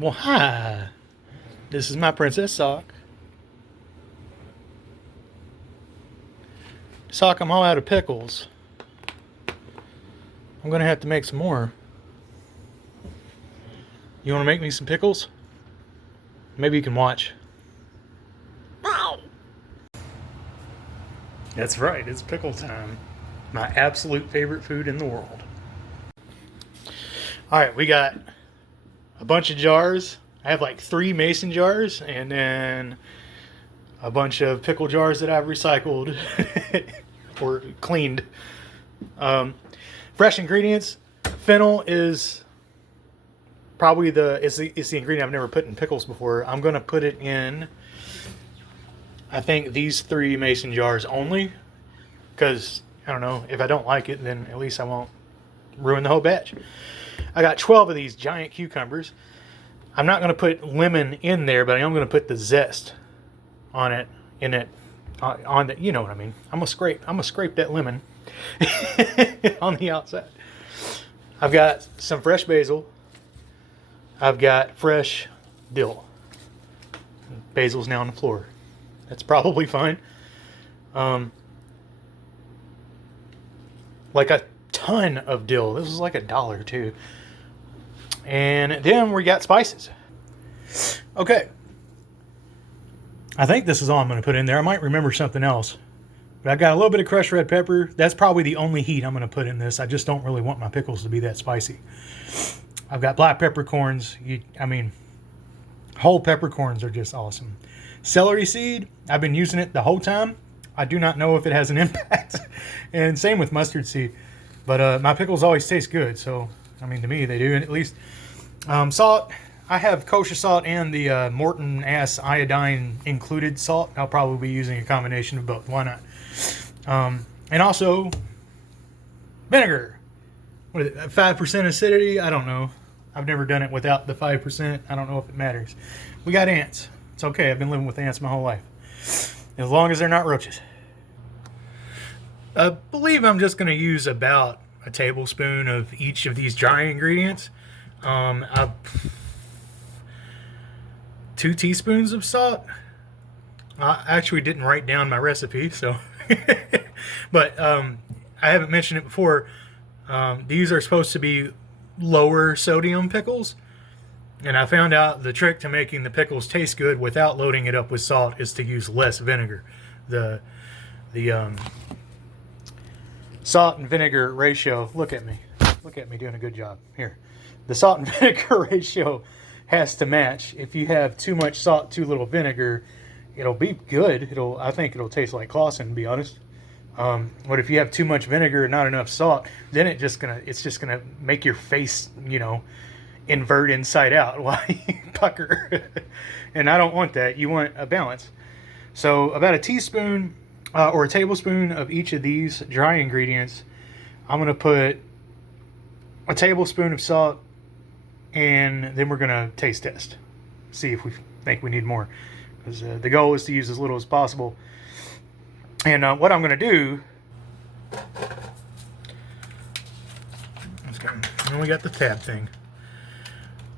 Well, hi. This is my princess sock. Sock, I'm all out of pickles. I'm gonna have to make some more. You wanna make me some pickles? Maybe you can watch. That's right, it's pickle time. My absolute favorite food in the world. Alright, we got a bunch of jars. I have like 3 mason jars and then a bunch of pickle jars that I've recycled or cleaned. Fresh ingredients. Fennel is probably it's the ingredient I've never put in pickles before. I'm going to put it in, I think, these 3 mason jars only, because I don't know, if I don't like it, then at least I won't ruin the whole batch. I got 12 of these giant cucumbers. I'm not going to put lemon in there, but I am going to put the zest on it, on the, you know what I mean. I'm gonna scrape that lemon on the outside. I've got some fresh basil. I've got fresh dill. Basil's now on the floor. That's probably fine. Like a ton of dill. This was like $1 too. And then we got spices. Okay. I think this is all I'm going to put in there. I might remember something else. But I got a little bit of crushed red pepper. That's probably the only heat I'm going to put in this. I just don't really want my pickles to be that spicy. I've got black peppercorns. Whole peppercorns are just awesome. Celery seed, I've been using it the whole time. I do not know if it has an impact. And same with mustard seed. But my pickles always taste good. So, I mean, to me, they do. And at least salt. I have kosher salt and the Morton ass iodine included salt. I'll probably be using a combination of both. Why not? And also vinegar. What is it, 5% acidity? I don't know. I've never done it without the 5%. I don't know if it matters. We got ants. It's okay. I've been living with ants my whole life. As long as they're not roaches. I believe I'm just going to use about a tablespoon of each of these dry ingredients. 2 teaspoons of salt. I actually didn't write down my recipe, so but I haven't mentioned it before. These are supposed to be lower sodium pickles, and I found out the trick to making the pickles taste good without loading it up with salt is to use less vinegar. The salt and vinegar ratio, look at me doing a good job here. The salt and vinegar ratio has to match. If you have too much salt, too little vinegar, it'll be good. I think it'll taste like Clausen, to be honest. But if you have too much vinegar and not enough salt, then it's just gonna make your face, invert inside out while you pucker. And I don't want that. You want a balance. So about a teaspoon or a tablespoon of each of these dry ingredients. I'm gonna put a tablespoon of salt, and then we're gonna taste test, see if we think we need more, because the goal is to use as little as possible. And what I'm gonna do, we got the tab thing.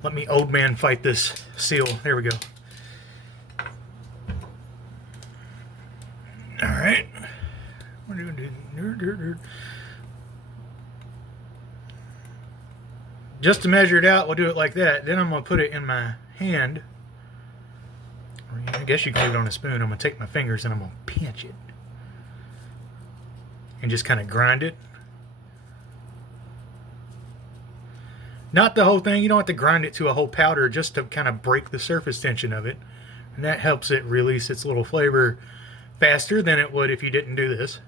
Let me old man fight this seal. There we go. All right. Just to measure it out, we'll do it like that. Then I'm going to put it in my hand. Or I guess you can leave it on a spoon. I'm going to take my fingers and I'm going to pinch it. And just kind of grind it. Not the whole thing. You don't have to grind it to a whole powder, just to kind of break the surface tension of it. And that helps it release its little flavor faster than it would if you didn't do this.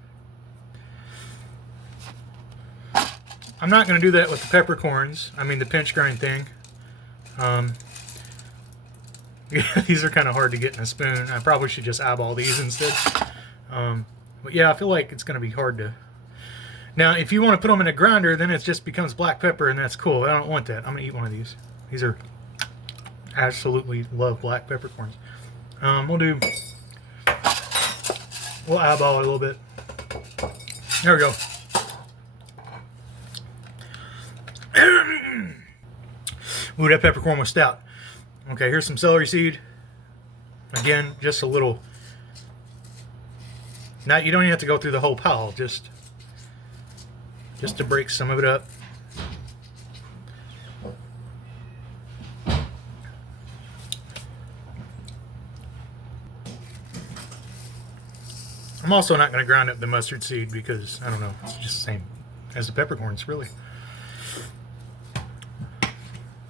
I'm not going to do that with the peppercorns. I mean the pinch grind thing. These are kind of hard to get in a spoon. I probably should just eyeball these instead. But yeah, I feel like it's going to be hard to... Now, if you want to put them in a grinder, then it just becomes black pepper, and that's cool. I don't want that. I'm going to eat one of these. These are... absolutely love black peppercorns. We'll eyeball it a little bit. There we go. Ooh, that peppercorn was stout. Okay, here's some celery seed. Again, just a little. Now you don't even have to go through the whole pile, just to break some of it up. I'm also not going to grind up the mustard seed because, I don't know, it's just the same as the peppercorns, really.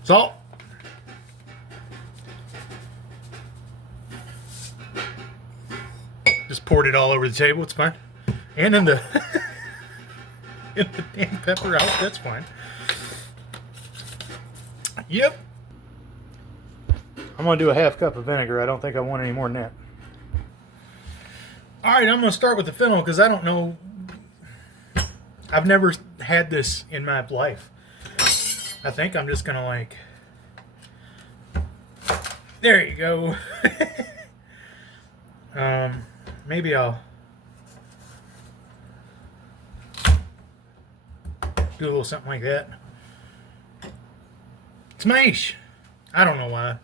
Salt. Just poured it all over the table, it's fine. And in the, in the damn pepper out, that's fine. Yep. I'm going to do a half cup of vinegar. I don't think I want any more than that. Alright, I'm going to start with the fennel because I don't know. I've never had this in my life. I think I'm just going to like. There you go. Maybe I'll do a little something like that. Smash! I don't know why.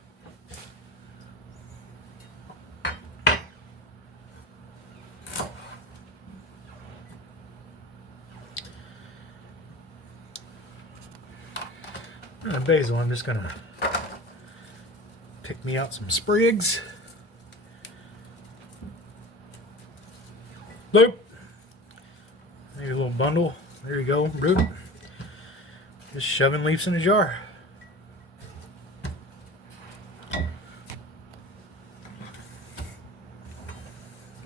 And basil, I'm just gonna pick me out some sprigs. Boop. Maybe a little bundle. There you go. Boop. Just shoving leaves in a jar.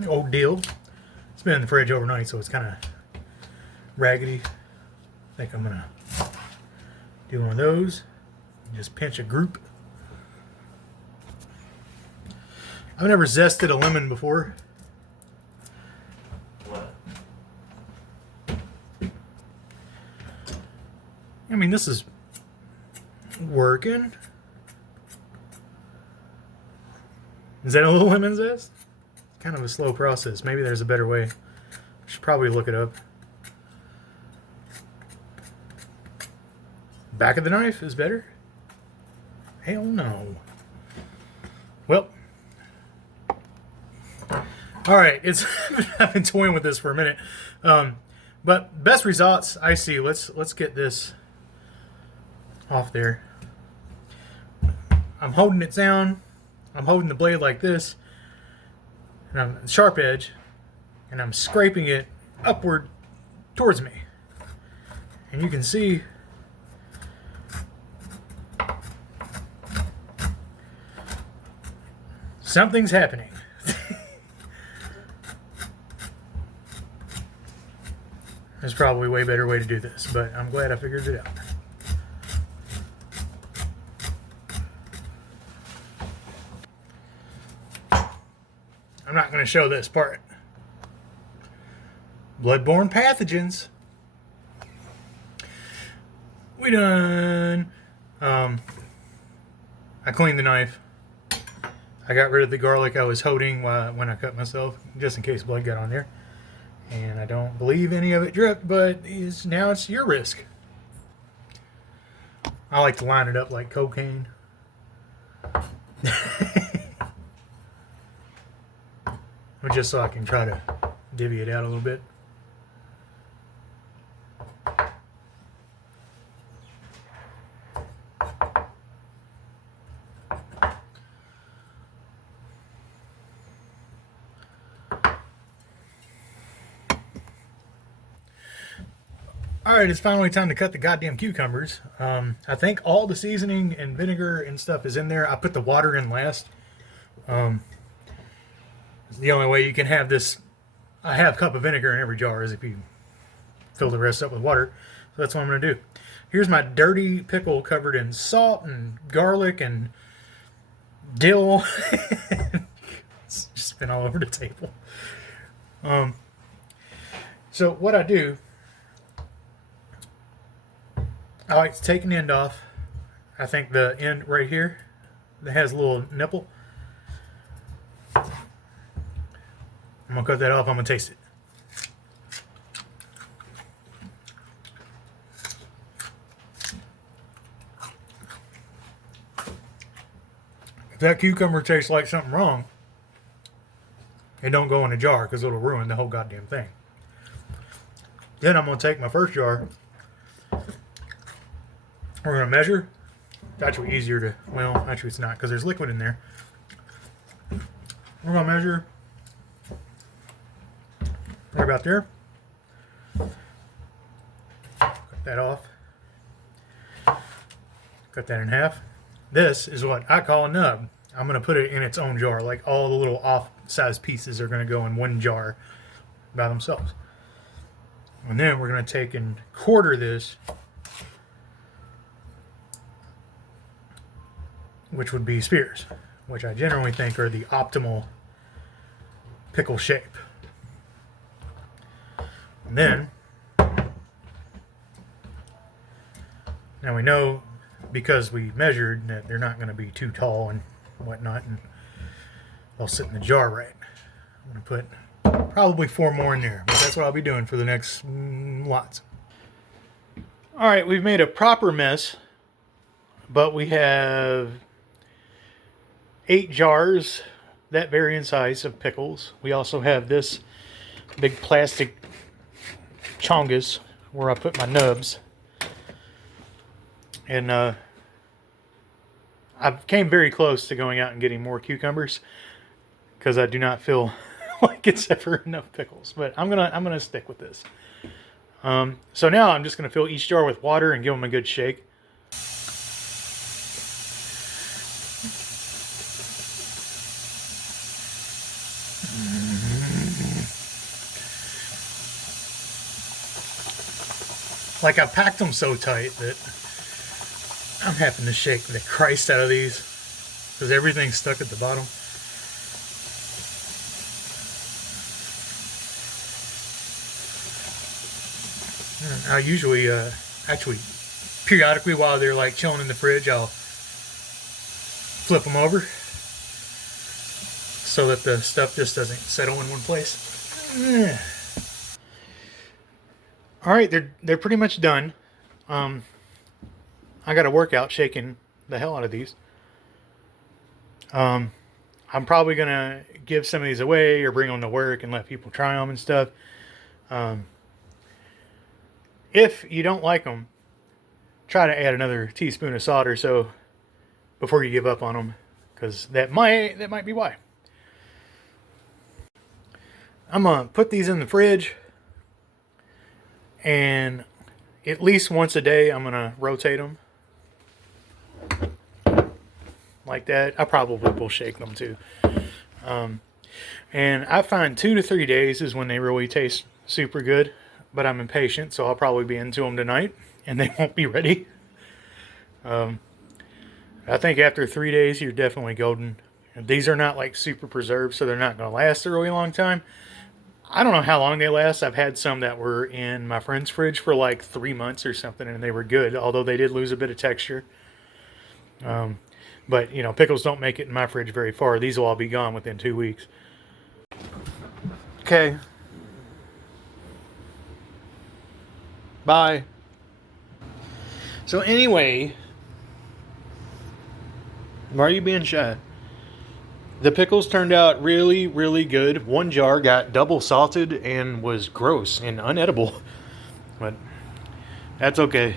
Old deal. It's been in the fridge overnight, so it's kind of raggedy. I think I'm gonna do one of those. Just pinch a group. I've never zested a lemon before. I mean, this is working. Is that a little lemon zest? It's kind of a slow process. Maybe there's a better way. I should probably look it up. Back of the knife is better? Hell no. Well. Alright, it's I've been toying with this for a minute. But best results I see. Let's get this off there. I'm holding it down. I'm holding the blade like this. And I'm sharp edge. And I'm scraping it upward towards me. And you can see something's happening. There's probably a way better way to do this, but I'm glad I figured it out. I'm not going to show this part. Bloodborne pathogens. We done. I cleaned the knife. I got rid of the garlic I was holding when I cut myself, just in case blood got on there. And I don't believe any of it dripped, but now it's your risk. I like to line it up like cocaine. Just so I can try to divvy it out a little bit. Alright, it's finally time to cut the goddamn cucumbers. I think all the seasoning and vinegar and stuff is in there. I put the water in last. The only way you can have this, a half cup of vinegar in every jar, is if you fill the rest up with water. So that's what I'm going to do. Here's my dirty pickle covered in salt and garlic and dill. It's just been all over the table. So what I do, I like to take an end off. I think the end right here that has a little nipple. I'm going to cut that off. I'm going to taste it. If that cucumber tastes like something wrong, it don't go in a jar because it'll ruin the whole goddamn thing. Then I'm going to take my first jar. We're going to measure. It's actually easier to, well, actually it's not because there's liquid in there. We're going to measure right about there. Cut that off. Cut that in half. This is what I call a nub. I'm going to put it in its own jar. Like all the little off-size pieces are going to go in one jar by themselves. And then we're going to take and quarter this, which would be spears, which I generally think are the optimal pickle shape. And then, now we know because we measured that they're not going to be too tall and whatnot, and they'll sit in the jar right. I'm going to put probably 4 more in there, but that's what I'll be doing for the next lots. All right, we've made a proper mess, but we have 8 jars that vary in size of pickles. We also have this big plastic chongus where I put my nubs. And I came very close to going out and getting more cucumbers because I do not feel like it's ever enough pickles. But I'm gonna stick with this. So now I'm just gonna fill each jar with water and give them a good shake. Like I packed them so tight that I'm having to shake the Christ out of these because everything's stuck at the bottom. I usually, actually, periodically while they're like chilling in the fridge, I'll flip them over so that the stuff just doesn't settle in one place. All right, they're pretty much done. I got a workout shaking the hell out of these. I'm probably gonna give some of these away or bring them to work and let people try them and stuff. If you don't like them, try to add another teaspoon of salt or so before you give up on them, because that might be why. I'm gonna put these in the fridge, and at least once a day I'm gonna rotate them like that. I probably will shake them too. And I find 2 to 3 days is when they really taste super good, but I'm impatient, so I'll probably be into them tonight and they won't be ready. I think after 3 days you're definitely golden. And these are not like super preserved, so they're not going to last a really long time. I don't know how long they last. I've had some that were in my friend's fridge for like 3 months or something, and they were good, although they did lose a bit of texture. But, you know, pickles don't make it in my fridge very far. These will all be gone within 2 weeks. Okay. Bye. So anyway, why are you being shy? The pickles turned out really, really good. One jar got double salted and was gross and unedible. But that's okay.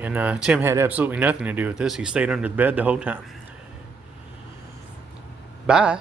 And Tim had absolutely nothing to do with this. He stayed under the bed the whole time. Bye.